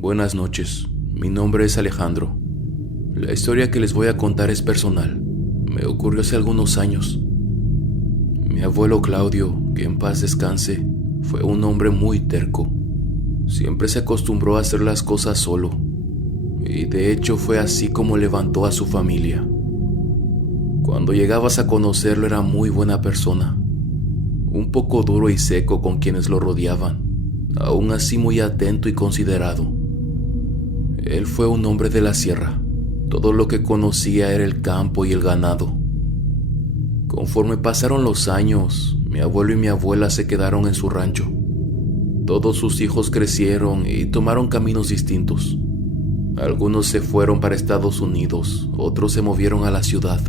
Buenas noches, mi nombre es Alejandro. La historia que les voy a contar es personal. Me ocurrió hace algunos años. Mi abuelo Claudio, que en paz descanse, fue un hombre muy terco. Siempre se acostumbró a hacer las cosas solo, y de hecho fue así como levantó a su familia. Cuando llegabas a conocerlo era muy buena persona, un poco duro y seco con quienes lo rodeaban, aún así muy atento y considerado. Él fue un hombre de la sierra. Todo lo que conocía era el campo y el ganado. Conforme pasaron los años, mi abuelo y mi abuela se quedaron en su rancho. Todos sus hijos crecieron y tomaron caminos distintos. Algunos se fueron para Estados Unidos, otros se movieron a la ciudad.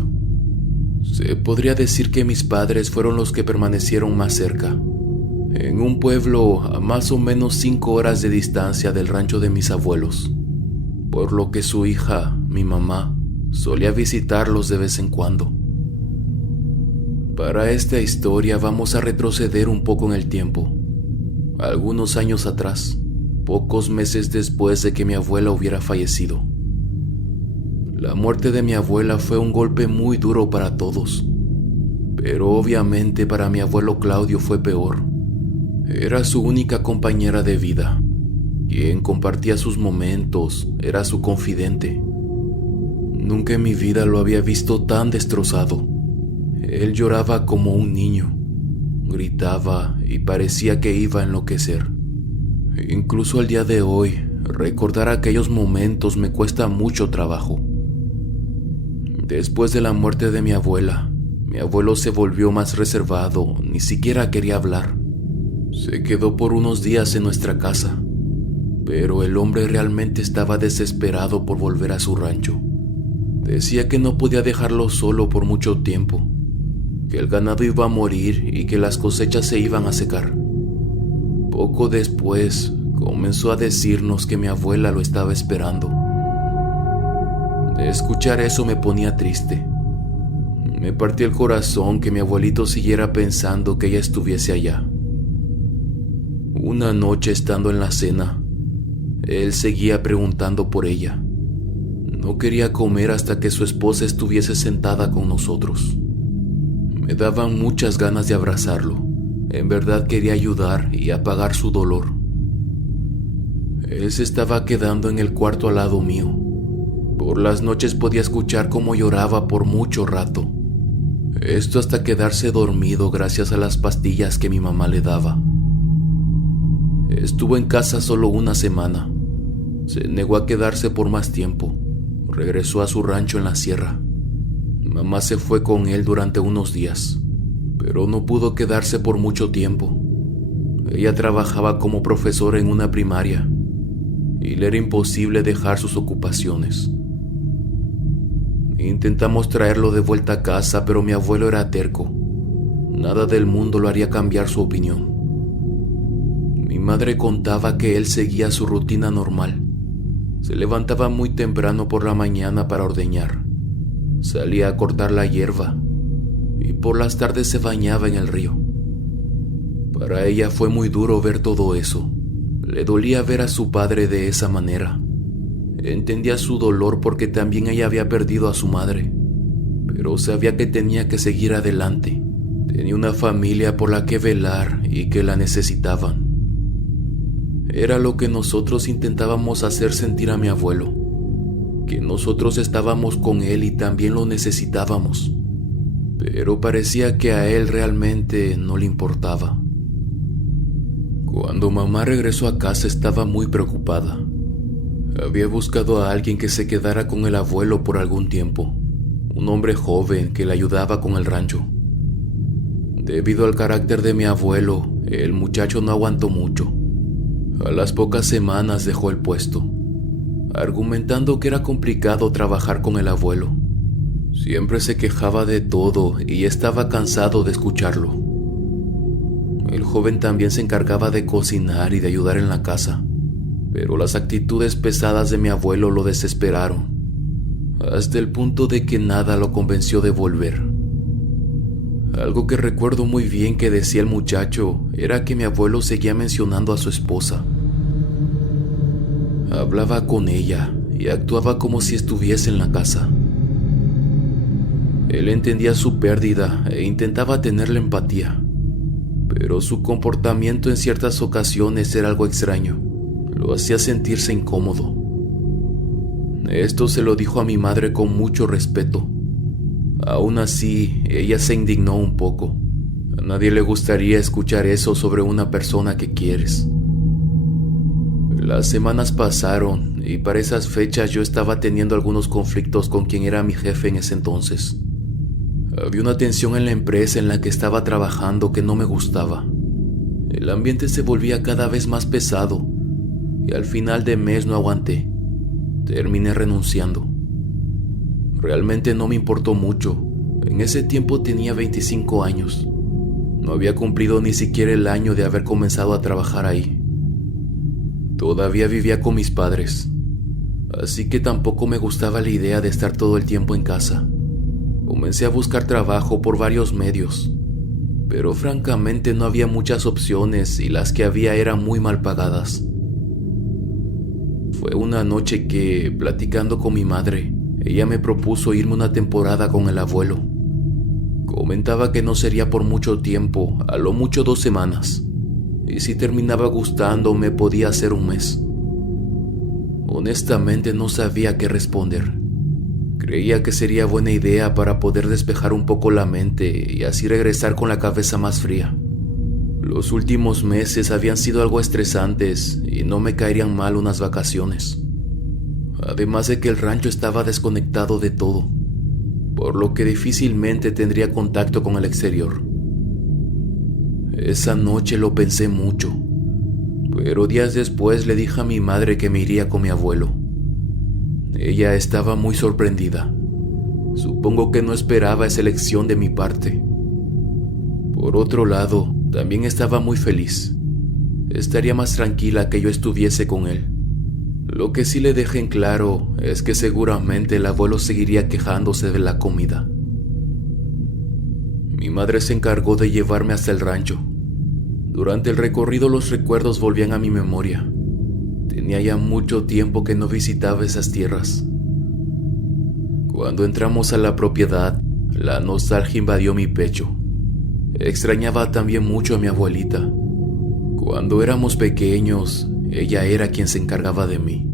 Se podría decir que mis padres fueron los que permanecieron más cerca, en un pueblo a más o menos 5 horas de distancia del rancho de mis abuelos, por lo que su hija, mi mamá, solía visitarlos de vez en cuando. Para esta historia vamos a retroceder un poco en el tiempo, algunos años atrás, pocos meses después de que mi abuela hubiera fallecido. La muerte de mi abuela fue un golpe muy duro para todos, pero obviamente para mi abuelo Claudio fue peor. Era su única compañera de vida, quien compartía sus momentos, era su confidente. Nunca en mi vida lo había visto tan destrozado. Él lloraba como un niño, gritaba y parecía que iba a enloquecer. Incluso al día de hoy, recordar aquellos momentos me cuesta mucho trabajo. Después de la muerte de mi abuela, mi abuelo se volvió más reservado, ni siquiera quería hablar. Se quedó por unos días en nuestra casa, pero el hombre realmente estaba desesperado por volver a su rancho. Decía que no podía dejarlo solo por mucho tiempo, que el ganado iba a morir y que las cosechas se iban a secar. Poco después, comenzó a decirnos que mi abuela lo estaba esperando. De escuchar eso me ponía triste. Me partía el corazón que mi abuelito siguiera pensando que ella estuviese allá. Una noche estando en la cena, él seguía preguntando por ella. No quería comer hasta que su esposa estuviese sentada con nosotros. Me daban muchas ganas de abrazarlo. En verdad quería ayudar y apagar su dolor. Él se estaba quedando en el cuarto al lado mío. Por las noches podía escuchar cómo lloraba por mucho rato. Esto hasta quedarse dormido gracias a las pastillas que mi mamá le daba. Estuvo en casa solo una semana. Se negó a quedarse por más tiempo. Regresó a su rancho en la sierra. Mamá se fue con él durante unos días, pero no pudo quedarse por mucho tiempo. Ella trabajaba como profesora en una primaria y le era imposible dejar sus ocupaciones. Intentamos traerlo de vuelta a casa, pero mi abuelo era terco. Nada del mundo lo haría cambiar su opinión. Mi madre contaba que él seguía su rutina normal. Se levantaba muy temprano por la mañana para ordeñar. Salía a cortar la hierba y por las tardes se bañaba en el río. Para ella fue muy duro ver todo eso. Le dolía ver a su padre de esa manera. Entendía su dolor porque también ella había perdido a su madre, pero sabía que tenía que seguir adelante. Tenía una familia por la que velar y que la necesitaban. Era lo que nosotros intentábamos hacer sentir a mi abuelo, que nosotros estábamos con él y también lo necesitábamos, pero parecía que a él realmente no le importaba. Cuando mamá regresó a casa estaba muy preocupada. Había buscado a alguien que se quedara con el abuelo por algún tiempo, un hombre joven que le ayudaba con el rancho. Debido al carácter de mi abuelo, el muchacho no aguantó mucho. A las pocas semanas dejó el puesto, argumentando que era complicado trabajar con el abuelo. Siempre se quejaba de todo y estaba cansado de escucharlo. El joven también se encargaba de cocinar y de ayudar en la casa, pero las actitudes pesadas de mi abuelo lo desesperaron, hasta el punto de que nada lo convenció de volver. Algo que recuerdo muy bien que decía el muchacho era que mi abuelo seguía mencionando a su esposa. Hablaba con ella y actuaba como si estuviese en la casa. Él entendía su pérdida e intentaba tenerle empatía, pero su comportamiento en ciertas ocasiones era algo extraño. Lo hacía sentirse incómodo. Esto se lo dijo a mi madre con mucho respeto. Aún así, ella se indignó un poco. A nadie le gustaría escuchar eso sobre una persona que quieres. Las semanas pasaron y para esas fechas yo estaba teniendo algunos conflictos con quien era mi jefe en ese entonces. Había una tensión en la empresa en la que estaba trabajando que no me gustaba. El ambiente se volvía cada vez más pesado y al final de mes no aguanté. Terminé renunciando. Realmente no me importó mucho. En ese tiempo tenía 25 años. No había cumplido ni siquiera el año de haber comenzado a trabajar ahí. Todavía vivía con mis padres, así que tampoco me gustaba la idea de estar todo el tiempo en casa. Comencé a buscar trabajo por varios medios, pero francamente no había muchas opciones y las que había eran muy mal pagadas. Fue una noche que, platicando con mi madre, ella me propuso irme una temporada con el abuelo. Comentaba que no sería por mucho tiempo, a lo mucho 2 semanas. Y si terminaba gustándome podía ser un mes. Honestamente no sabía qué responder. Creía que sería buena idea para poder despejar un poco la mente y así regresar con la cabeza más fría. Los últimos meses habían sido algo estresantes y no me caerían mal unas vacaciones. Además de que el rancho estaba desconectado de todo, por lo que difícilmente tendría contacto con el exterior. Esa noche lo pensé mucho, pero días después le dije a mi madre que me iría con mi abuelo. Ella estaba muy sorprendida. Supongo que no esperaba esa elección de mi parte. Por otro lado, también estaba muy feliz. Estaría más tranquila que yo estuviese con él. Lo que sí le dejé en claro es que seguramente el abuelo seguiría quejándose de la comida. Mi madre se encargó de llevarme hasta el rancho. Durante el recorrido los recuerdos volvían a mi memoria. Tenía ya mucho tiempo que no visitaba esas tierras. Cuando entramos a la propiedad, la nostalgia invadió mi pecho. Extrañaba también mucho a mi abuelita. Cuando éramos pequeños, ella era quien se encargaba de mí.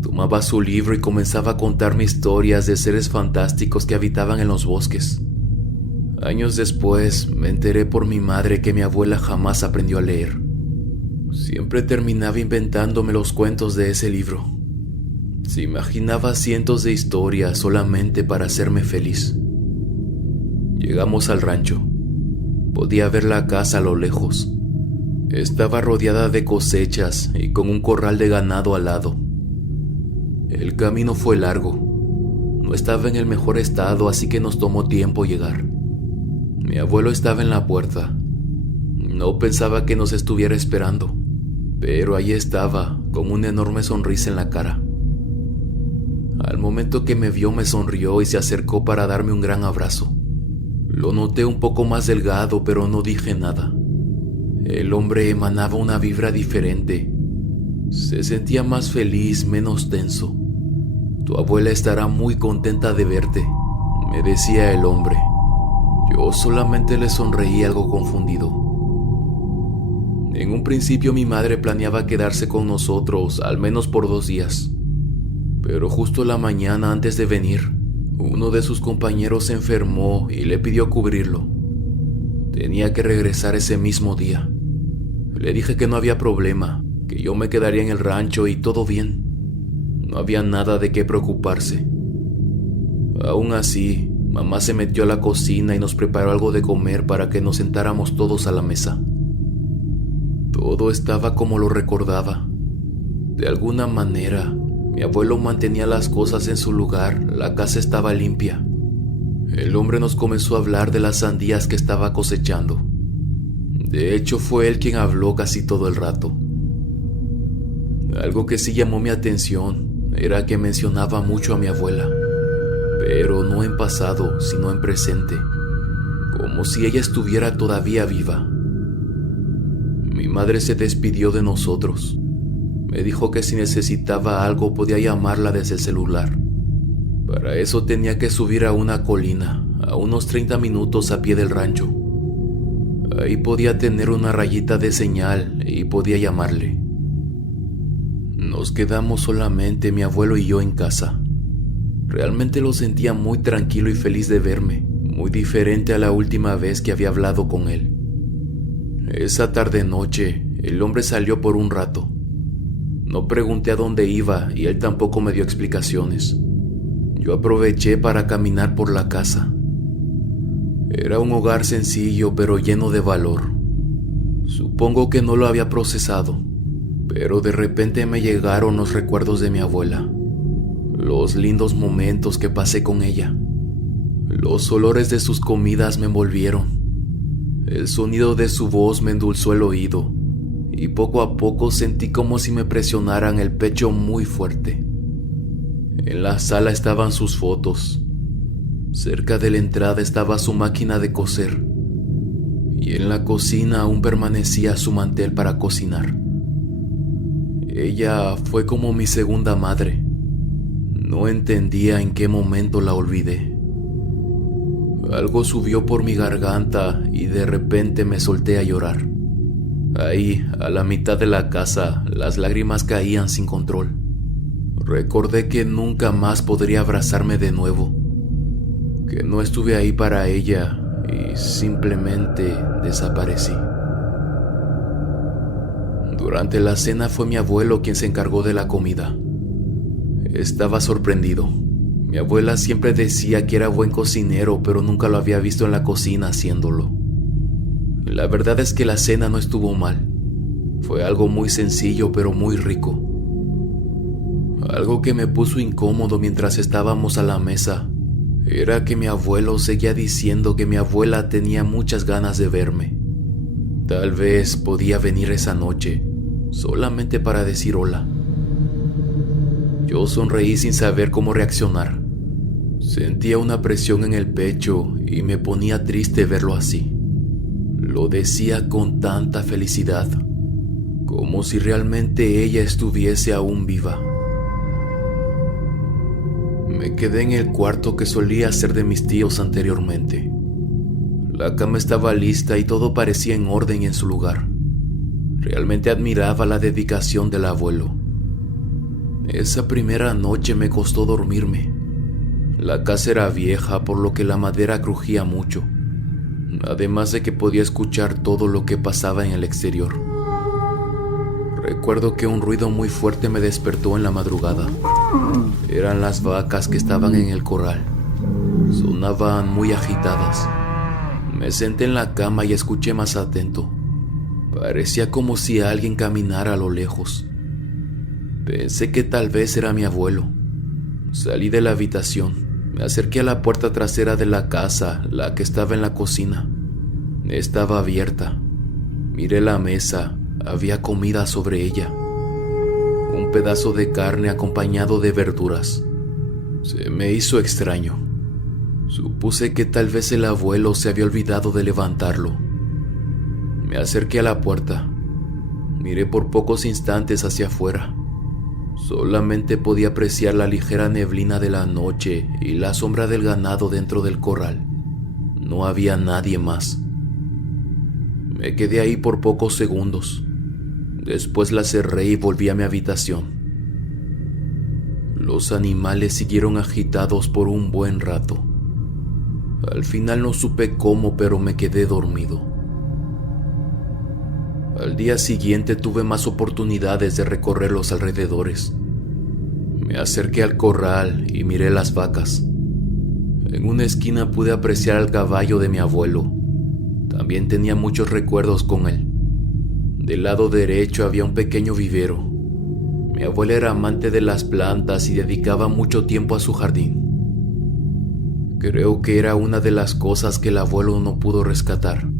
Tomaba su libro y comenzaba a contarme historias de seres fantásticos que habitaban en los bosques. Años después, me enteré por mi madre que mi abuela jamás aprendió a leer. Siempre terminaba inventándome los cuentos de ese libro. Se imaginaba cientos de historias solamente para hacerme feliz. Llegamos al rancho. Podía ver la casa a lo lejos. Estaba rodeada de cosechas y con un corral de ganado al lado. El camino fue largo. No estaba en el mejor estado, así que nos tomó tiempo llegar. Mi abuelo estaba en la puerta. No pensaba que nos estuviera esperando, pero allí estaba, con una enorme sonrisa en la cara. Al momento que me vio me sonrió y se acercó para darme un gran abrazo. Lo noté un poco más delgado, pero no dije nada. El hombre emanaba una vibra diferente. Se sentía más feliz, menos tenso. Tu abuela estará muy contenta de verte, me decía el hombre. Yo solamente le sonreí algo confundido. En un principio mi madre planeaba quedarse con nosotros al menos por 2 días. Pero justo la mañana antes de venir, uno de sus compañeros se enfermó y le pidió cubrirlo. Tenía que regresar ese mismo día. Le dije que no había problema, que yo me quedaría en el rancho y todo bien. No había nada de qué preocuparse. Aún así, mamá se metió a la cocina y nos preparó algo de comer para que nos sentáramos todos a la mesa. Todo estaba como lo recordaba. De alguna manera, mi abuelo mantenía las cosas en su lugar, la casa estaba limpia. El hombre nos comenzó a hablar de las sandías que estaba cosechando. De hecho, fue él quien habló casi todo el rato. Algo que sí llamó mi atención era que mencionaba mucho a mi abuela, pero no en pasado, sino en presente, como si ella estuviera todavía viva. Mi madre se despidió de nosotros. Me dijo que si necesitaba algo podía llamarla desde el celular. Para eso tenía que subir a una colina, a unos 30 minutos a pie del rancho. Ahí podía tener una rayita de señal y podía llamarle. Nos quedamos solamente mi abuelo y yo en casa. Realmente lo sentía muy tranquilo y feliz de verme, muy diferente a la última vez que había hablado con él. Esa tarde-noche, el hombre salió por un rato. No pregunté a dónde iba y él tampoco me dio explicaciones. Yo aproveché para caminar por la casa. Era un hogar sencillo pero lleno de valor. Supongo que no lo había procesado, pero de repente me llegaron los recuerdos de mi abuela. Los lindos momentos que pasé con ella. Los olores de sus comidas me envolvieron. El sonido de su voz me endulzó el oído y poco a poco sentí como si me presionaran el pecho muy fuerte. En la sala estaban sus fotos. Cerca de la entrada estaba su máquina de coser y en la cocina aún permanecía su mantel para cocinar. Ella fue como mi segunda madre. No entendía en qué momento la olvidé. Algo subió por mi garganta y de repente me solté a llorar. Ahí, a la mitad de la casa, las lágrimas caían sin control. Recordé que nunca más podría abrazarme de nuevo, que no estuve ahí para ella y simplemente desaparecí. Durante la cena fue mi abuelo quien se encargó de la comida. Estaba sorprendido. Mi abuela siempre decía que era buen cocinero, pero nunca lo había visto en la cocina haciéndolo. La verdad es que la cena no estuvo mal. Fue algo muy sencillo, pero muy rico. Algo que me puso incómodo mientras estábamos a la mesa era que mi abuelo seguía diciendo que mi abuela tenía muchas ganas de verme. Tal vez podía venir esa noche, solamente para decir hola. Yo sonreí sin saber cómo reaccionar. Sentía una presión en el pecho y me ponía triste verlo así. Lo decía con tanta felicidad, como si realmente ella estuviese aún viva. Me quedé en el cuarto que solía ser de mis tíos anteriormente. La cama estaba lista y todo parecía en orden y en su lugar. Realmente admiraba la dedicación del abuelo. Esa primera noche me costó dormirme. La casa era vieja, por lo que la madera crujía mucho, además de que podía escuchar todo lo que pasaba en el exterior. Recuerdo que un ruido muy fuerte me despertó en la madrugada. Eran las vacas que estaban en el corral. Sonaban muy agitadas. Me senté en la cama y escuché más atento. Parecía como si alguien caminara a lo lejos. Pensé que tal vez era mi abuelo. Salí de la habitación. Me acerqué a la puerta trasera de la casa, la que estaba en la cocina. Estaba abierta. Miré la mesa. Había comida sobre ella. Un pedazo de carne acompañado de verduras. Se me hizo extraño. Supuse que tal vez el abuelo se había olvidado de levantarlo. Me acerqué a la puerta. Miré por pocos instantes hacia afuera. Solamente podía apreciar la ligera neblina de la noche y la sombra del ganado dentro del corral. No había nadie más. Me quedé ahí por pocos segundos. Después la cerré y volví a mi habitación. Los animales siguieron agitados por un buen rato. Al final no supe cómo, pero me quedé dormido. Al día siguiente tuve más oportunidades de recorrer los alrededores. Me acerqué al corral y miré las vacas. En una esquina pude apreciar al caballo de mi abuelo. También tenía muchos recuerdos con él. Del lado derecho había un pequeño vivero. Mi abuela era amante de las plantas y dedicaba mucho tiempo a su jardín. Creo que era una de las cosas que el abuelo no pudo rescatar.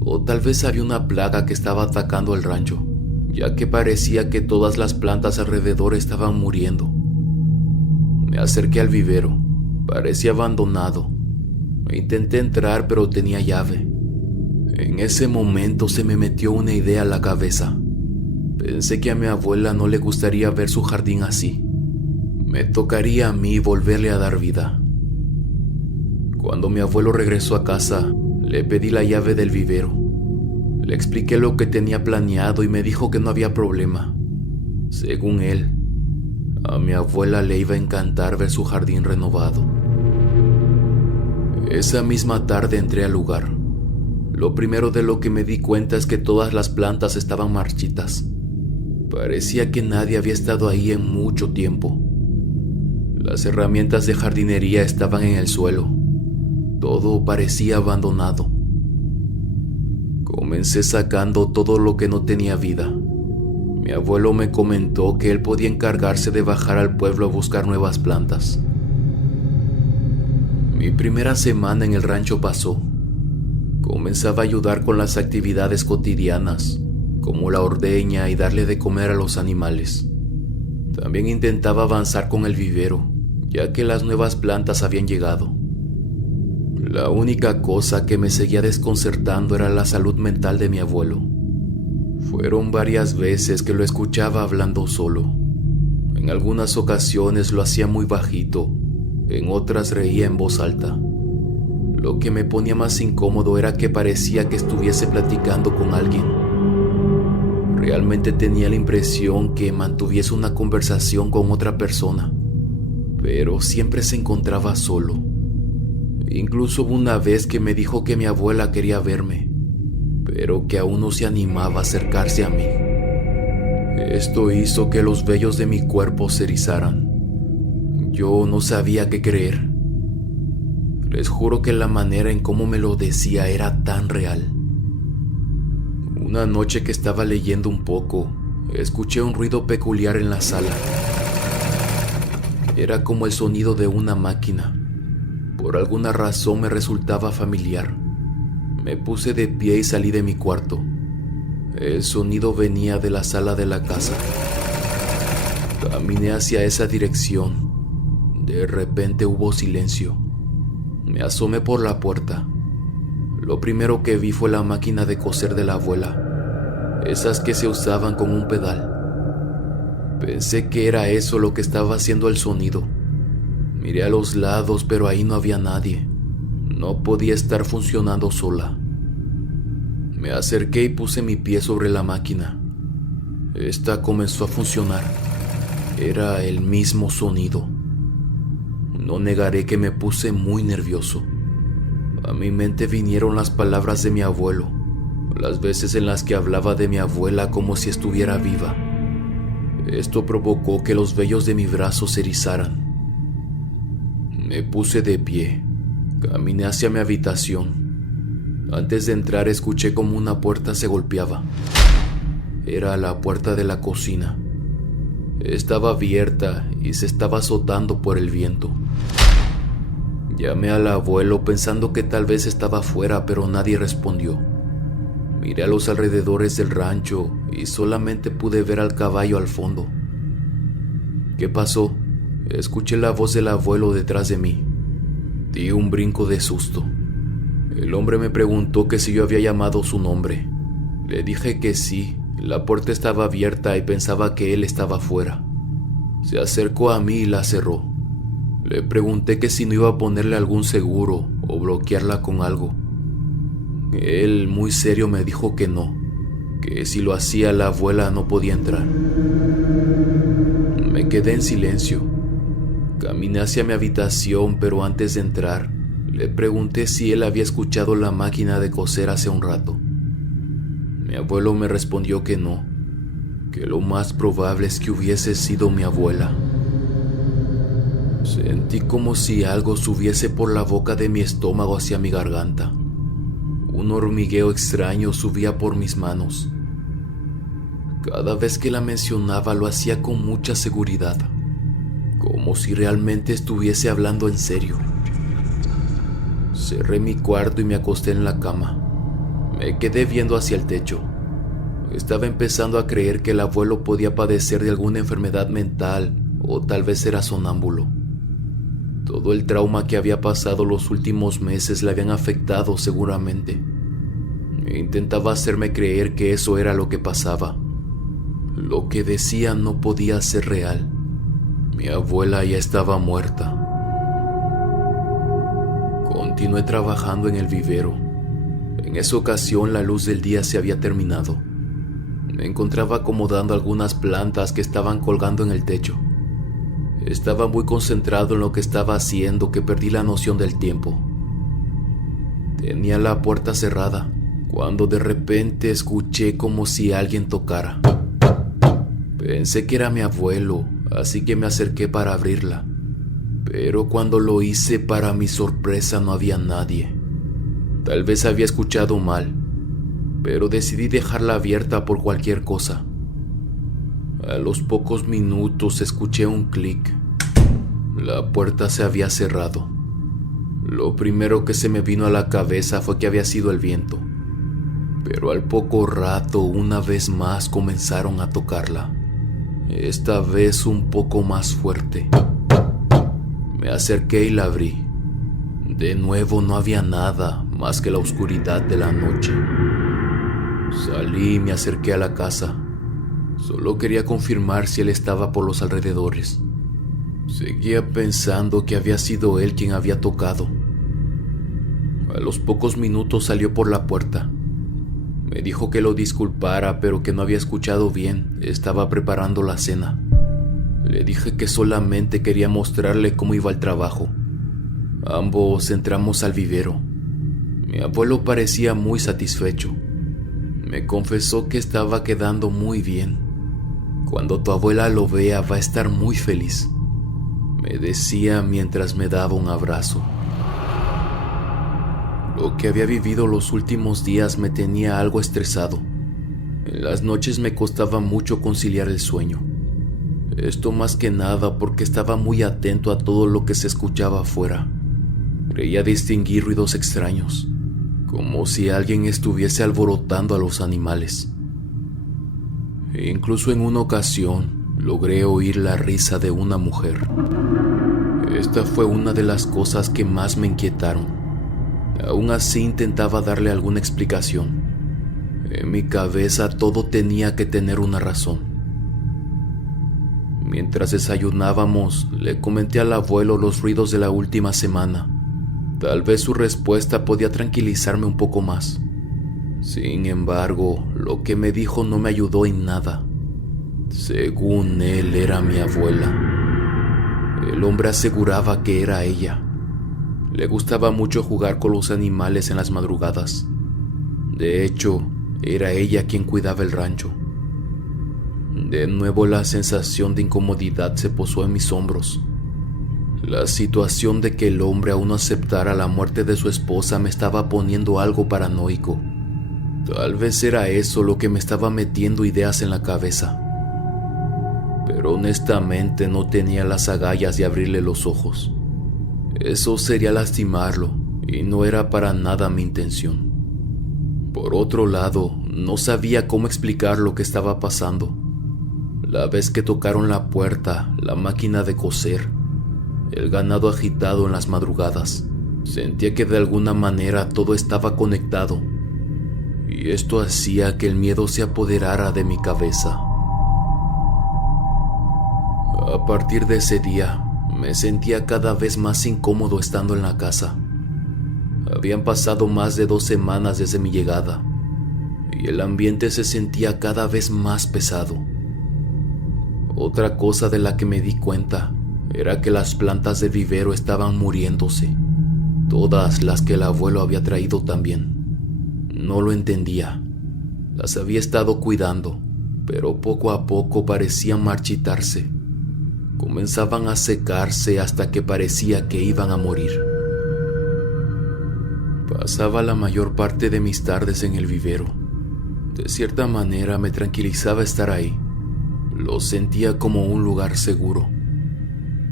O tal vez había una plaga que estaba atacando el rancho, ya que parecía que todas las plantas alrededor estaban muriendo. Me acerqué al vivero. Parecía abandonado. Intenté entrar, pero tenía llave. En ese momento se me metió una idea a la cabeza. Pensé que a mi abuela no le gustaría ver su jardín así. Me tocaría a mí volverle a dar vida. Cuando mi abuelo regresó a casa, le pedí la llave del vivero. Le expliqué lo que tenía planeado y me dijo que no había problema. Según él, a mi abuela le iba a encantar ver su jardín renovado. Esa misma tarde entré al lugar. Lo primero de lo que me di cuenta es que todas las plantas estaban marchitas. Parecía que nadie había estado ahí en mucho tiempo. Las herramientas de jardinería estaban en el suelo. Todo parecía abandonado. Comencé sacando todo lo que no tenía vida. Mi abuelo me comentó que él podía encargarse de bajar al pueblo a buscar nuevas plantas. Mi primera semana en el rancho pasó. Comenzaba a ayudar con las actividades cotidianas, como la ordeña y darle de comer a los animales. También intentaba avanzar con el vivero, ya que las nuevas plantas habían llegado. La única cosa que me seguía desconcertando era la salud mental de mi abuelo. Fueron varias veces que lo escuchaba hablando solo. En algunas ocasiones lo hacía muy bajito, en otras reía en voz alta. Lo que me ponía más incómodo era que parecía que estuviese platicando con alguien. Realmente tenía la impresión que mantuviese una conversación con otra persona, pero siempre se encontraba solo. Incluso hubo una vez que me dijo que mi abuela quería verme, pero que aún no se animaba a acercarse a mí. Esto hizo que los vellos de mi cuerpo se erizaran. Yo no sabía qué creer. Les juro que la manera en cómo me lo decía era tan real. Una noche que estaba leyendo un poco, escuché un ruido peculiar en la sala. Era como el sonido de una máquina. Por alguna razón me resultaba familiar. Me puse de pie y salí de mi cuarto. El sonido venía de la sala de la casa. Caminé hacia esa dirección. De repente hubo silencio. Me asomé por la puerta. Lo primero que vi fue la máquina de coser de la abuela, esas que se usaban con un pedal. Pensé que era eso lo que estaba haciendo el sonido. Miré a los lados, pero ahí no había nadie. No podía estar funcionando sola. Me acerqué y puse mi pie sobre la máquina. Esta comenzó a funcionar. Era el mismo sonido. No negaré que me puse muy nervioso. A mi mente vinieron las palabras de mi abuelo, las veces en las que hablaba de mi abuela como si estuviera viva. Esto provocó que los vellos de mi brazo se erizaran. Me puse de pie, caminé hacia mi habitación. Antes de entrar escuché como una puerta se golpeaba. Era la puerta de la cocina. Estaba abierta y se estaba azotando por el viento. Llamé al abuelo pensando que tal vez estaba afuera, pero nadie respondió. Miré a los alrededores del rancho y solamente pude ver al caballo al fondo. ¿Qué pasó? Escuché la voz del abuelo detrás de mí. Di un brinco de susto. El hombre me preguntó que si yo había llamado su nombre. Le dije que sí, la puerta estaba abierta y pensaba que él estaba afuera. Se acercó a mí y la cerró. Le pregunté que si no iba a ponerle algún seguro o bloquearla con algo. Él, muy serio, me dijo que no, que si lo hacía la abuela no podía entrar. Me quedé en silencio. Caminé hacia mi habitación, pero antes de entrar, le pregunté si él había escuchado la máquina de coser hace un rato. Mi abuelo me respondió que no, que lo más probable es que hubiese sido mi abuela. Sentí como si algo subiese por la boca de mi estómago hacia mi garganta. Un hormigueo extraño subía por mis manos. Cada vez que la mencionaba lo hacía con mucha seguridad, como si realmente estuviese hablando en serio. Cerré mi cuarto y me acosté en la cama. Me quedé viendo hacia el techo. Estaba empezando a creer que el abuelo podía padecer de alguna enfermedad mental o tal vez era sonámbulo. Todo el trauma que había pasado los últimos meses le habían afectado seguramente. Intentaba hacerme creer que eso era lo que pasaba. Lo que decía no podía ser real. Mi abuela ya estaba muerta. Continué trabajando en el vivero. En esa ocasión la luz del día se había terminado. Me encontraba acomodando algunas plantas que estaban colgando en el techo. Estaba muy concentrado en lo que estaba haciendo que perdí la noción del tiempo. Tenía la puerta cerrada cuando de repente escuché como si alguien tocara. Pensé que era mi abuelo, así que me acerqué para abrirla. Pero cuando lo hice, para mi sorpresa, no había nadie. Tal vez había escuchado mal, pero decidí dejarla abierta por cualquier cosa. A los pocos minutos escuché un clic. La puerta se había cerrado. Lo primero que se me vino a la cabeza fue que había sido el viento. Pero al poco rato, una vez más, comenzaron a tocarla. Esta vez un poco más fuerte. Me acerqué y la abrí. De nuevo no había nada más que la oscuridad de la noche. Salí y me acerqué a la casa. Solo quería confirmar si él estaba por los alrededores. Seguía pensando que había sido él quien había tocado. A los pocos minutos salió por la puerta. Me dijo que lo disculpara, pero que no había escuchado bien. Estaba preparando la cena. Le dije que solamente quería mostrarle cómo iba el trabajo. Ambos entramos al vivero. Mi abuelo parecía muy satisfecho. Me confesó que estaba quedando muy bien. Cuando tu abuela lo vea va a estar muy feliz, me decía mientras me daba un abrazo. Lo que había vivido los últimos días me tenía algo estresado. En las noches me costaba mucho conciliar el sueño. Esto más que nada porque estaba muy atento a todo lo que se escuchaba afuera. Creía distinguir ruidos extraños, como si alguien estuviese alborotando a los animales. E incluso en una ocasión logré oír la risa de una mujer. Esta fue una de las cosas que más me inquietaron. Aún así intentaba darle alguna explicación. En mi cabeza todo tenía que tener una razón. Mientras desayunábamos, le comenté al abuelo los ruidos de la última semana. Tal vez su respuesta podía tranquilizarme un poco más. Sin embargo, lo que me dijo no me ayudó en nada. Según él, era mi abuela. El hombre aseguraba que era ella. Le gustaba mucho jugar con los animales en las madrugadas. De hecho, era ella quien cuidaba el rancho. De nuevo la sensación de incomodidad se posó en mis hombros. La situación de que el hombre aún no aceptara la muerte de su esposa me estaba poniendo algo paranoico. Tal vez era eso lo que me estaba metiendo ideas en la cabeza. Pero honestamente no tenía las agallas de abrirle los ojos. Eso sería lastimarlo, y no era para nada mi intención. Por otro lado, no sabía cómo explicar lo que estaba pasando. La vez que tocaron la puerta, la máquina de coser, el ganado agitado en las madrugadas, sentía que de alguna manera todo estaba conectado, y esto hacía que el miedo se apoderara de mi cabeza. A partir de ese día, me sentía cada vez más incómodo estando en la casa. Habían pasado más de 2 semanas desde mi llegada, y el ambiente se sentía cada vez más pesado. Otra cosa de la que me di cuenta era que las plantas del vivero estaban muriéndose, todas las que el abuelo había traído también. No lo entendía. Las había estado cuidando, pero poco a poco parecían marchitarse. Comenzaban a secarse hasta que parecía que iban a morir. Pasaba la mayor parte de mis tardes en el vivero. De cierta manera me tranquilizaba estar ahí. Lo sentía como un lugar seguro.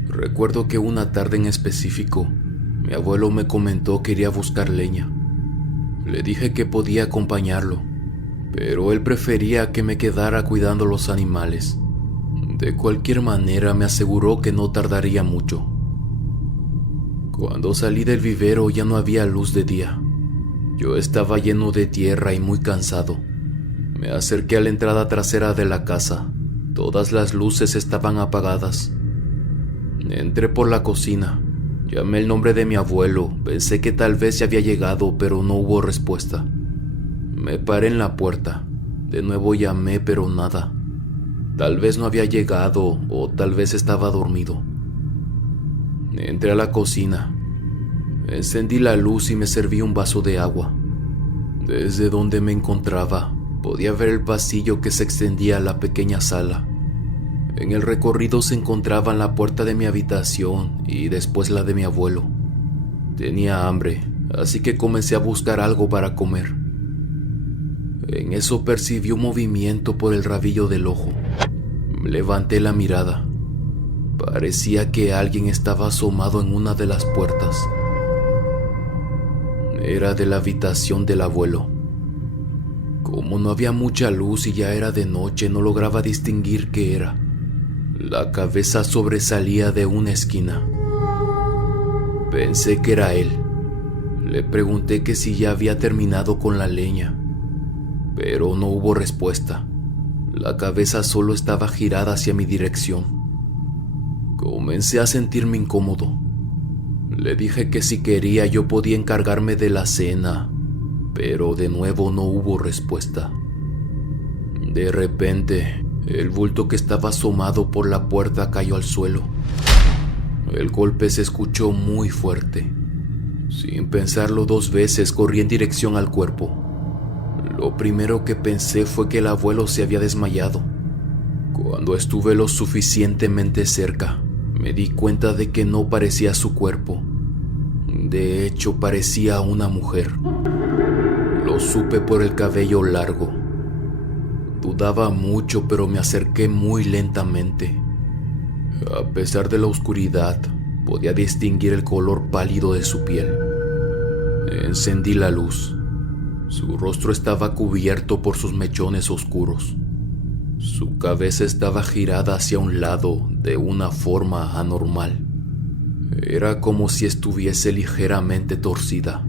Recuerdo que una tarde en específico, mi abuelo me comentó que iría a buscar leña. Le dije que podía acompañarlo, pero él prefería que me quedara cuidando los animales. De cualquier manera, me aseguró que no tardaría mucho. Cuando salí del vivero ya no había luz de día. Yo estaba lleno de tierra y muy cansado. Me acerqué a la entrada trasera de la casa. Todas las luces estaban apagadas. Entré por la cocina. Llamé el nombre de mi abuelo. Pensé que tal vez ya había llegado, pero no hubo respuesta. Me paré en la puerta. De nuevo llamé, pero nada. Tal vez no había llegado o tal vez estaba dormido. Entré a la cocina. Encendí la luz y me serví un vaso de agua. Desde donde me encontraba, podía ver el pasillo que se extendía a la pequeña sala. En el recorrido se encontraban la puerta de mi habitación y después la de mi abuelo. Tenía hambre, así que comencé a buscar algo para comer. En eso percibí un movimiento por el rabillo del ojo. Levanté la mirada. Parecía que alguien estaba asomado en una de las puertas. Era de la habitación del abuelo. Como no había mucha luz y ya era de noche, no lograba distinguir qué era. La cabeza sobresalía de una esquina. Pensé que era él. Le pregunté que si ya había terminado con la leña, pero no hubo respuesta. La cabeza solo estaba girada hacia mi dirección. Comencé a sentirme incómodo. Le dije que si quería yo podía encargarme de la cena, pero de nuevo no hubo respuesta. De repente, el bulto que estaba asomado por la puerta cayó al suelo. El golpe se escuchó muy fuerte. Sin pensarlo dos veces, corrí en dirección al cuerpo. Lo primero que pensé fue que el abuelo se había desmayado. Cuando estuve lo suficientemente cerca, me di cuenta de que no parecía su cuerpo. De hecho, parecía una mujer. Lo supe por el cabello largo. Dudaba mucho, pero me acerqué muy lentamente. A pesar de la oscuridad, podía distinguir el color pálido de su piel. Encendí la luz. Su rostro estaba cubierto por sus mechones oscuros. Su cabeza estaba girada hacia un lado de una forma anormal. Era como si estuviese ligeramente torcida.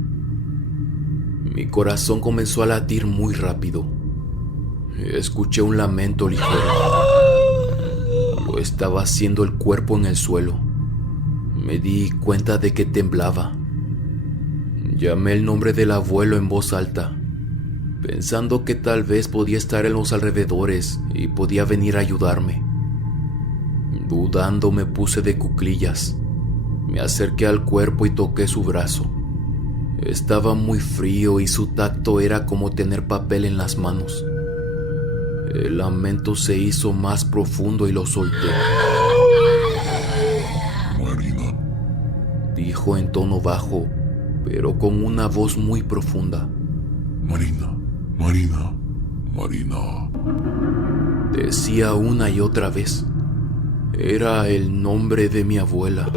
Mi corazón comenzó a latir muy rápido. Escuché un lamento ligero. Lo estaba haciendo el cuerpo en el suelo. Me di cuenta de que temblaba. Llamé el nombre del abuelo en voz alta, pensando que tal vez podía estar en los alrededores y podía venir a ayudarme. Dudando, me puse de cuclillas. Me acerqué al cuerpo y toqué su brazo. Estaba muy frío y su tacto era como tener papel en las manos. El lamento se hizo más profundo y lo solté. Marina, dijo en tono bajo, pero con una voz muy profunda. Marina, Marina, Marina. Decía una y otra vez. Era el nombre de mi abuela.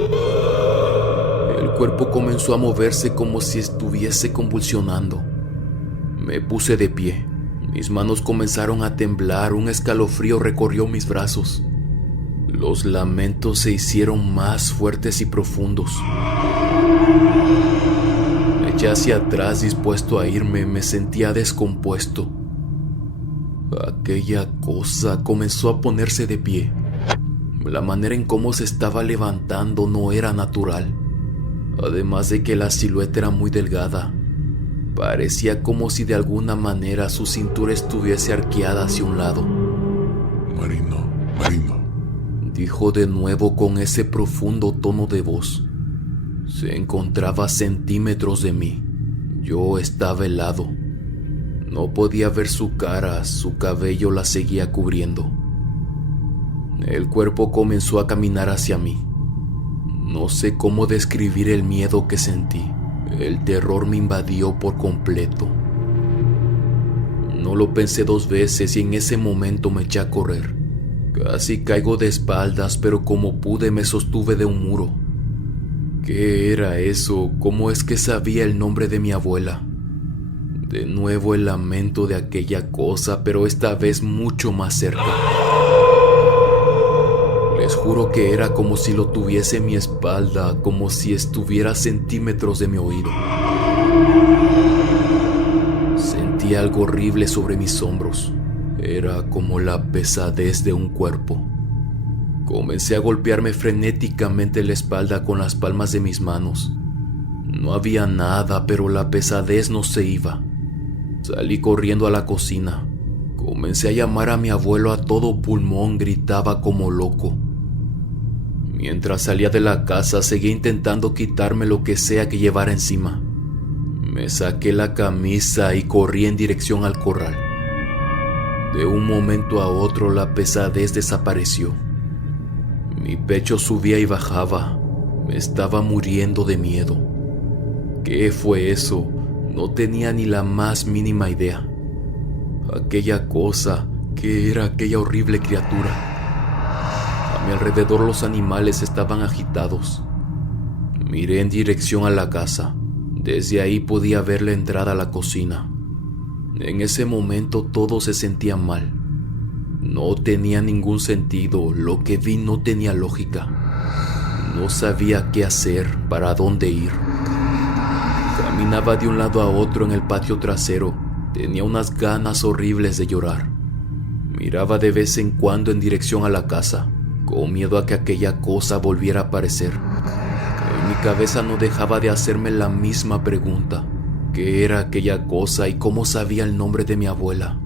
El cuerpo comenzó a moverse como si estuviese convulsionando. Me puse de pie. Mis manos comenzaron a temblar, un escalofrío recorrió mis brazos. Los lamentos se hicieron más fuertes y profundos. Me eché hacia atrás dispuesto a irme, me sentía descompuesto. Aquella cosa comenzó a ponerse de pie. La manera en cómo se estaba levantando no era natural. Además de que la silueta era muy delgada. Parecía como si de alguna manera su cintura estuviese arqueada hacia un lado. Marina, Marina, dijo de nuevo con ese profundo tono de voz. Se encontraba a centímetros de mí. Yo estaba helado. No podía ver su cara, su cabello la seguía cubriendo. El cuerpo comenzó a caminar hacia mí. No sé cómo describir el miedo que sentí. El terror me invadió por completo. No lo pensé dos veces y en ese momento me eché a correr. Casi caigo de espaldas, pero como pude me sostuve de un muro. ¿Qué era eso? ¿Cómo es que sabía el nombre de mi abuela? De nuevo el lamento de aquella cosa, pero esta vez mucho más cerca. Les juro que era como si lo tuviese en mi espalda, como si estuviera a centímetros de mi oído. Sentí algo horrible sobre mis hombros. Era como la pesadez de un cuerpo. Comencé a golpearme frenéticamente la espalda con las palmas de mis manos. No había nada, pero la pesadez no se iba. Salí corriendo a la cocina. Comencé a llamar a mi abuelo a todo pulmón, gritaba como loco. Mientras salía de la casa, seguía intentando quitarme lo que sea que llevara encima. Me saqué la camisa y corrí en dirección al corral. De un momento a otro, la pesadez desapareció. Mi pecho subía y bajaba. Me estaba muriendo de miedo. ¿Qué fue eso? No tenía ni la más mínima idea. Aquella cosa, ¿qué era aquella horrible criatura? A mi alrededor los animales estaban agitados. Miré en dirección a la casa. Desde ahí podía ver la entrada a la cocina. En ese momento todo se sentía mal. No tenía ningún sentido, lo que vi no tenía lógica. No sabía qué hacer, para dónde ir. Caminaba de un lado a otro en el patio trasero. Tenía unas ganas horribles de llorar. Miraba de vez en cuando en dirección a la casa, con miedo a que aquella cosa volviera a aparecer. En mi cabeza no dejaba de hacerme la misma pregunta. ¿Qué era aquella cosa y cómo sabía el nombre de mi abuela?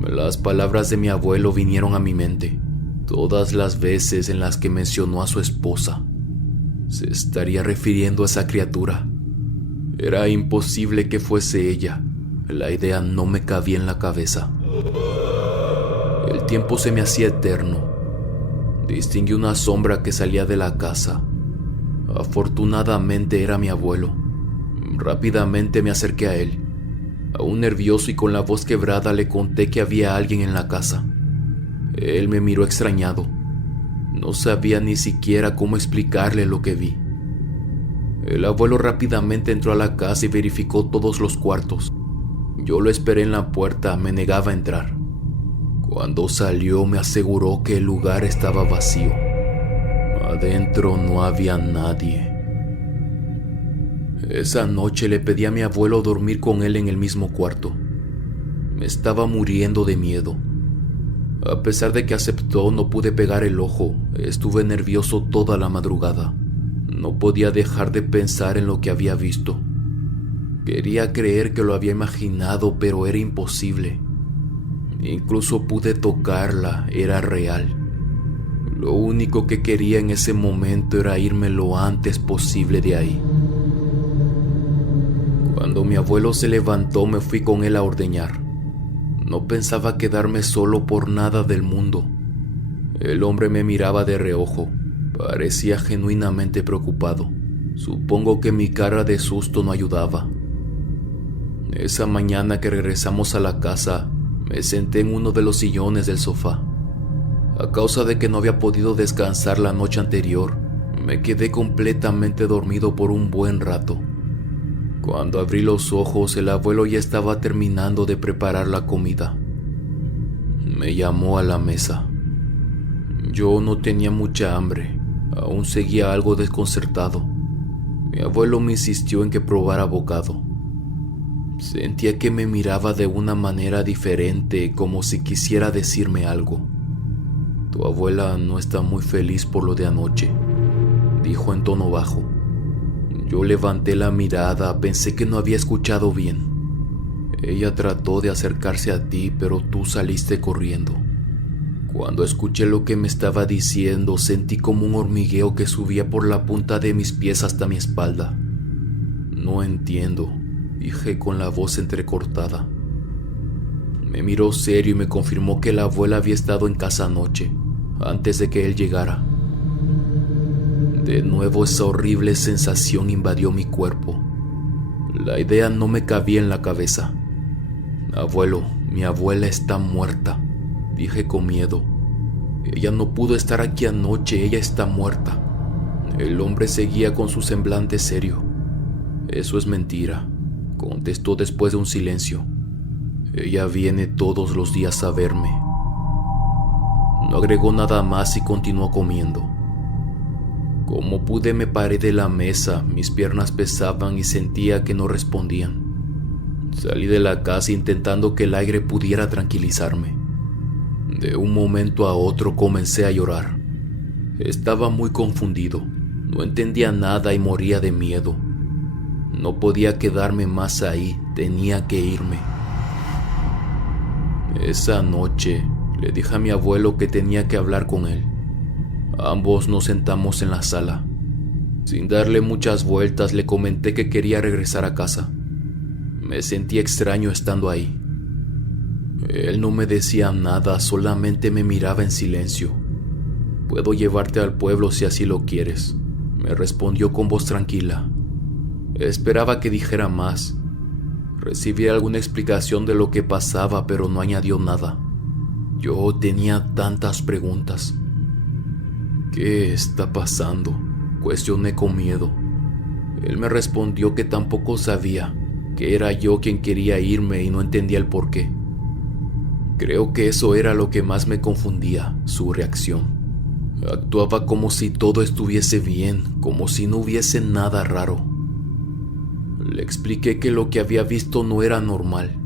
Las palabras de mi abuelo vinieron a mi mente. Todas las veces en las que mencionó a su esposa, se estaría refiriendo a esa criatura. Era imposible que fuese ella. La idea no me cabía en la cabeza. El tiempo se me hacía eterno. Distinguí una sombra que salía de la casa. Afortunadamente era mi abuelo. Rápidamente me acerqué a él. Aún nervioso y con la voz quebrada le conté que había alguien en la casa. Él me miró extrañado. No sabía ni siquiera cómo explicarle lo que vi. El abuelo rápidamente entró a la casa y verificó todos los cuartos. Yo lo esperé en la puerta, me negaba a entrar. Cuando salió me aseguró que el lugar estaba vacío. Adentro no había nadie. Esa noche le pedí a mi abuelo dormir con él en el mismo cuarto. Me estaba muriendo de miedo. A pesar de que aceptó, no pude pegar el ojo. Estuve nervioso toda la madrugada. No podía dejar de pensar en lo que había visto. Quería creer que lo había imaginado, pero era imposible. Incluso pude tocarla, era real. Lo único que quería en ese momento era irme lo antes posible de ahí. Cuando mi abuelo se levantó, me fui con él a ordeñar. No pensaba quedarme solo por nada del mundo. El hombre me miraba de reojo. Parecía genuinamente preocupado. Supongo que mi cara de susto no ayudaba. Esa mañana que regresamos a la casa, me senté en uno de los sillones del sofá. A causa de que no había podido descansar la noche anterior, me quedé completamente dormido por un buen rato. Cuando abrí los ojos, el abuelo ya estaba terminando de preparar la comida. Me llamó a la mesa. Yo no tenía mucha hambre, aún seguía algo desconcertado. Mi abuelo me insistió en que probara bocado. Sentía que me miraba de una manera diferente, como si quisiera decirme algo. Tu abuela no está muy feliz por lo de anoche, dijo en tono bajo. Yo levanté la mirada, pensé que no había escuchado bien. Ella trató de acercarse a ti, pero tú saliste corriendo. Cuando escuché lo que me estaba diciendo, sentí como un hormigueo que subía por la punta de mis pies hasta mi espalda. No entiendo, dije con la voz entrecortada. Me miró serio y me confirmó que la abuela había estado en casa anoche, antes de que él llegara. De nuevo esa horrible sensación invadió mi cuerpo. La idea no me cabía en la cabeza. Abuelo, mi abuela está muerta, dije con miedo. Ella no pudo estar aquí anoche, ella está muerta. El hombre seguía con su semblante serio. Eso es mentira, contestó después de un silencio. Ella viene todos los días a verme. No agregó nada más y continuó comiendo. Como pude me paré de la mesa, mis piernas pesaban y sentía que no respondían. Salí de la casa intentando que el aire pudiera tranquilizarme. De un momento a otro comencé a llorar. Estaba muy confundido, no entendía nada y moría de miedo. No podía quedarme más ahí, tenía que irme. Esa noche le dije a mi abuelo que tenía que hablar con él. Ambos nos sentamos en la sala. Sin darle muchas vueltas le comenté que quería regresar a casa. Me sentí extraño estando ahí. Él no me decía nada, solamente me miraba en silencio. «Puedo llevarte al pueblo si así lo quieres», me respondió con voz tranquila. Esperaba que dijera más. Recibí alguna explicación de lo que pasaba, pero no añadió nada. Yo tenía tantas preguntas. «¿Qué está pasando?», cuestioné con miedo. Él me respondió que tampoco sabía, que era yo quien quería irme y no entendía el porqué. Creo que eso era lo que más me confundía, su reacción. Actuaba como si todo estuviese bien, como si no hubiese nada raro. Le expliqué que lo que había visto no era normal.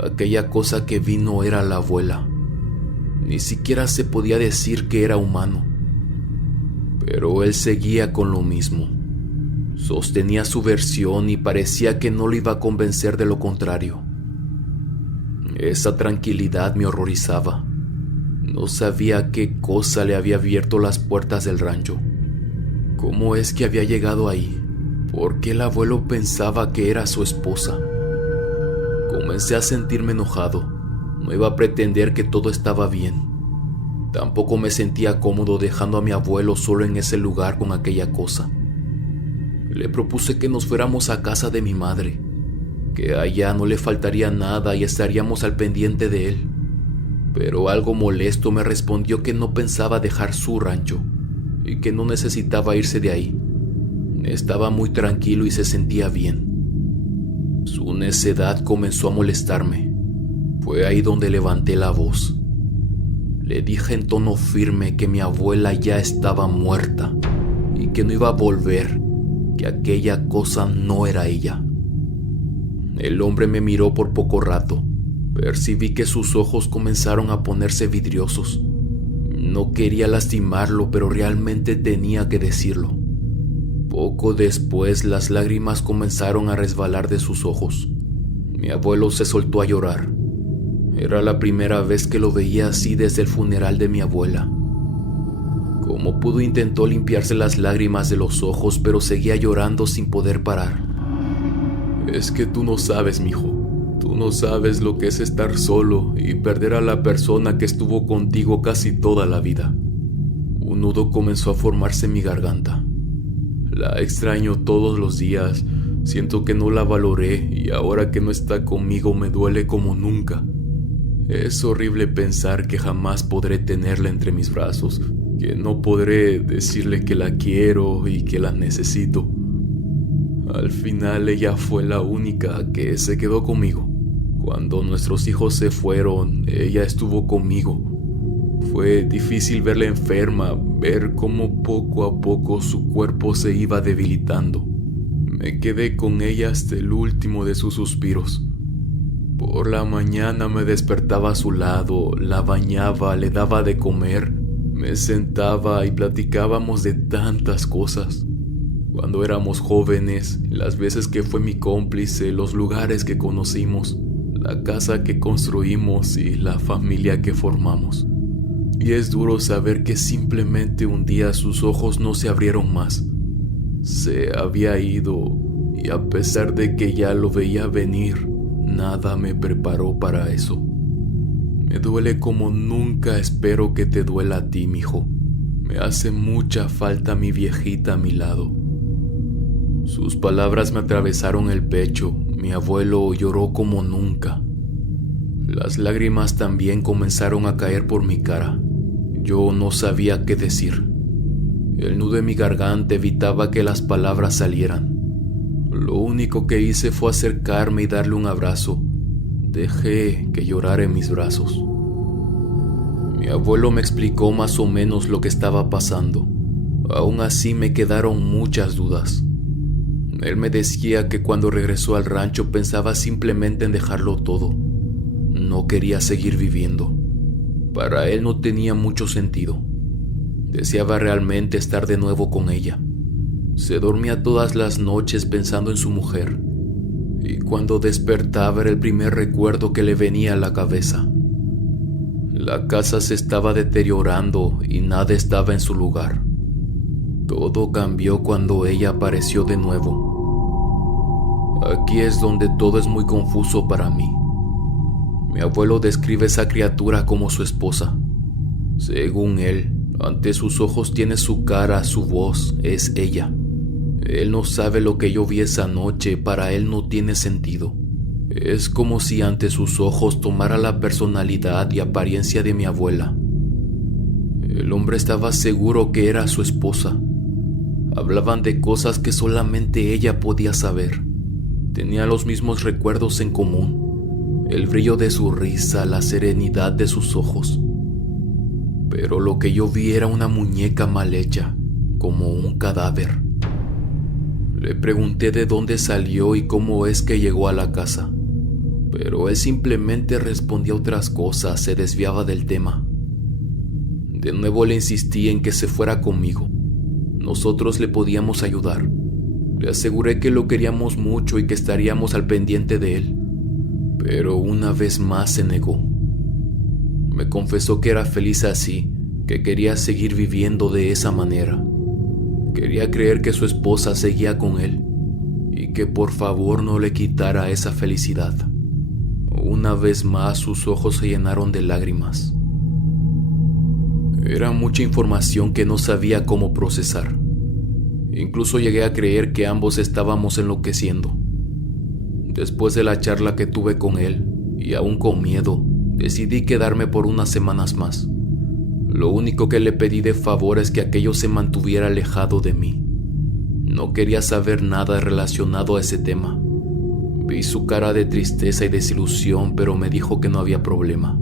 Aquella cosa que vi no era la abuela. Ni siquiera se podía decir que era humano. Pero él seguía con lo mismo. Sostenía su versión y parecía que no lo iba a convencer de lo contrario. Esa tranquilidad me horrorizaba. No sabía qué cosa le había abierto las puertas del rancho. ¿Cómo es que había llegado ahí? ¿Por qué el abuelo pensaba que era su esposa? Comencé a sentirme enojado. No iba a pretender que todo estaba bien. Tampoco me sentía cómodo dejando a mi abuelo solo en ese lugar con aquella cosa. Le propuse que nos fuéramos a casa de mi madre, que allá no le faltaría nada y estaríamos al pendiente de él. Pero algo molesto me respondió que no pensaba dejar su rancho y que no necesitaba irse de ahí. Estaba muy tranquilo y se sentía bien. Su necedad comenzó a molestarme. Fue ahí donde levanté la voz. Le dije en tono firme que mi abuela ya estaba muerta y que no iba a volver, que aquella cosa no era ella. El hombre me miró por poco rato. Percibí que sus ojos comenzaron a ponerse vidriosos. No quería lastimarlo, pero realmente tenía que decirlo. Poco después, las lágrimas comenzaron a resbalar de sus ojos. Mi abuelo se soltó a llorar. Era la primera vez que lo veía así desde el funeral de mi abuela. Como pudo, intentó limpiarse las lágrimas de los ojos, pero seguía llorando sin poder parar. «Es que tú no sabes, mijo. Tú no sabes lo que es estar solo y perder a la persona que estuvo contigo casi toda la vida». Un nudo comenzó a formarse en mi garganta. La extraño todos los días. Siento que no la valoré y ahora que no está conmigo me duele como nunca. Es horrible pensar que jamás podré tenerla entre mis brazos, que no podré decirle que la quiero y que la necesito. Al final ella fue la única que se quedó conmigo. Cuando nuestros hijos se fueron, ella estuvo conmigo. Fue difícil verla enferma, ver cómo poco a poco su cuerpo se iba debilitando. Me quedé con ella hasta el último de sus suspiros. Por la mañana me despertaba a su lado, la bañaba, le daba de comer, me sentaba y platicábamos de tantas cosas. Cuando éramos jóvenes, las veces que fue mi cómplice, los lugares que conocimos, la casa que construimos y la familia que formamos. Y es duro saber que simplemente un día sus ojos no se abrieron más. Se había ido y a pesar de que ya lo veía venir, nada me preparó para eso. Me duele como nunca espero que te duela a ti, mijo. Me hace mucha falta mi viejita a mi lado. Sus palabras me atravesaron el pecho. Mi abuelo lloró como nunca. Las lágrimas también comenzaron a caer por mi cara. Yo no sabía qué decir. El nudo en mi garganta evitaba que las palabras salieran. Lo único que hice fue acercarme y darle un abrazo. Dejé que llorara en mis brazos. Mi abuelo me explicó más o menos lo que estaba pasando. Aún así me quedaron muchas dudas. Él me decía que cuando regresó al rancho pensaba simplemente en dejarlo todo. No quería seguir viviendo. Para él no tenía mucho sentido. Deseaba realmente estar de nuevo con ella. Se dormía todas las noches pensando en su mujer, y cuando despertaba era el primer recuerdo que le venía a la cabeza. La casa se estaba deteriorando y nada estaba en su lugar. Todo cambió cuando ella apareció de nuevo. Aquí es donde todo es muy confuso para mí. Mi abuelo describe a esa criatura como su esposa. Según él, ante sus ojos tiene su cara, su voz, es ella. Él no sabe lo que yo vi esa noche, para él no tiene sentido. Es como si ante sus ojos tomara la personalidad y apariencia de mi abuela. El hombre estaba seguro que era su esposa. Hablaban de cosas que solamente ella podía saber. Tenía los mismos recuerdos en común. El brillo de su risa, la serenidad de sus ojos. Pero lo que yo vi era una muñeca mal hecha, como un cadáver. Le pregunté de dónde salió y cómo es que llegó a la casa, pero él simplemente respondía otras cosas, se desviaba del tema. De nuevo le insistí en que se fuera conmigo. Nosotros le podíamos ayudar. Le aseguré que lo queríamos mucho y que estaríamos al pendiente de él, pero una vez más se negó. Me confesó que era feliz así, que quería seguir viviendo de esa manera. Quería creer que su esposa seguía con él y que por favor no le quitara esa felicidad. Una vez más sus ojos se llenaron de lágrimas. Era mucha información que no sabía cómo procesar. Incluso llegué a creer que ambos estábamos enloqueciendo. Después de la charla que tuve con él, y aún con miedo, decidí quedarme por unas semanas más. Lo único que le pedí de favor es que aquello se mantuviera alejado de mí. No quería saber nada relacionado a ese tema. Vi su cara de tristeza y desilusión, pero me dijo que no había problema.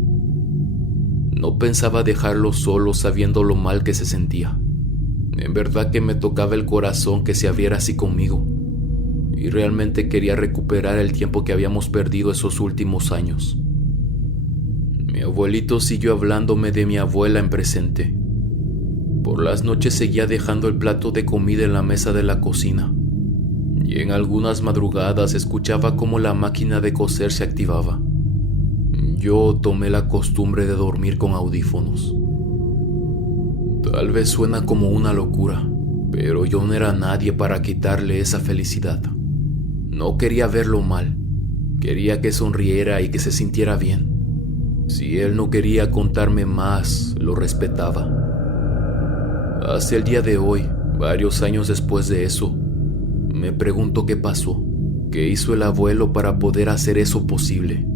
No pensaba dejarlo solo sabiendo lo mal que se sentía. En verdad que me tocaba el corazón que se abriera así conmigo. Y realmente quería recuperar el tiempo que habíamos perdido esos últimos años. Mi abuelito siguió hablándome de mi abuela en presente. Por las noches seguía dejando el plato de comida en la mesa de la cocina. Y en algunas madrugadas escuchaba cómo la máquina de coser se activaba. Yo tomé la costumbre de dormir con audífonos. Tal vez suena como una locura, pero yo no era nadie para quitarle esa felicidad. No quería verlo mal. Quería que sonriera y que se sintiera bien. Si él no quería contarme más, lo respetaba. Hacia el día de hoy, varios años después de eso, me pregunto qué pasó, qué hizo el abuelo para poder hacer eso posible.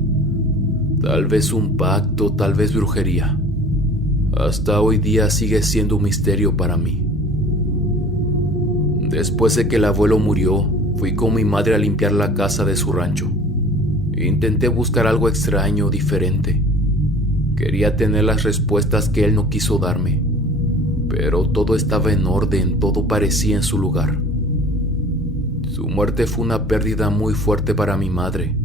Tal vez un pacto, tal vez brujería. Hasta hoy día sigue siendo un misterio para mí. Después de que el abuelo murió, fui con mi madre a limpiar la casa de su rancho. Intenté buscar algo extraño, diferente. Quería tener las respuestas que él no quiso darme, pero todo estaba en orden, todo parecía en su lugar. Su muerte fue una pérdida muy fuerte para mi madre.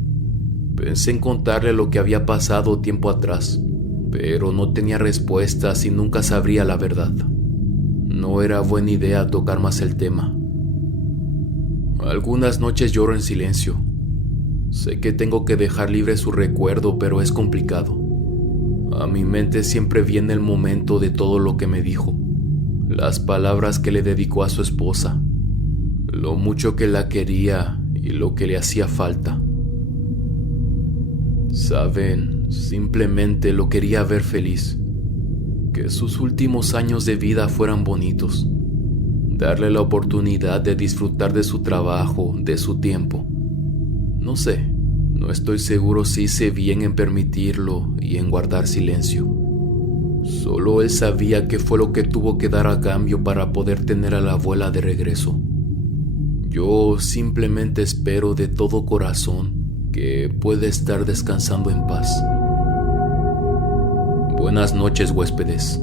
Pensé en contarle lo que había pasado tiempo atrás, pero no tenía respuestas y nunca sabría la verdad. No era buena idea tocar más el tema. Algunas noches lloro en silencio. Sé que tengo que dejar libre su recuerdo, pero es complicado. A mi mente siempre viene el momento de todo lo que me dijo, las palabras que le dedicó a su esposa, lo mucho que la quería y lo que le hacía falta. Saben, simplemente lo quería ver feliz, que sus últimos años de vida fueran bonitos, darle la oportunidad de disfrutar de su trabajo, de su tiempo. No sé. No estoy seguro si hice bien en permitirlo y en guardar silencio. Solo él sabía qué fue lo que tuvo que dar a cambio para poder tener a la abuela de regreso. Yo simplemente espero de todo corazón que pueda estar descansando en paz. Buenas noches, huéspedes.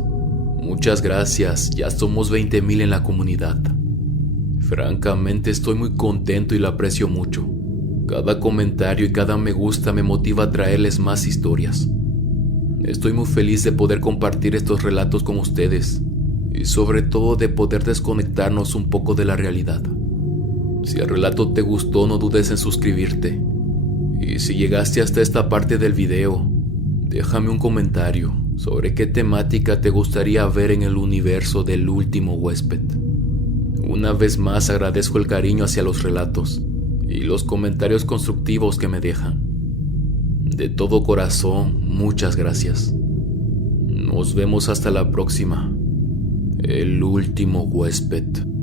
Muchas gracias, ya somos 20,000 en la comunidad. Francamente estoy muy contento y la aprecio mucho. Cada comentario y cada me gusta me motiva a traerles más historias. Estoy muy feliz de poder compartir estos relatos con ustedes y sobre todo de poder desconectarnos un poco de la realidad. Si el relato te gustó, no dudes en suscribirte. Y si llegaste hasta esta parte del video, déjame un comentario sobre qué temática te gustaría ver en el universo del último huésped. Una vez más agradezco el cariño hacia los relatos y los comentarios constructivos que me dejan. De todo corazón, muchas gracias. Nos vemos hasta la próxima. El último huésped.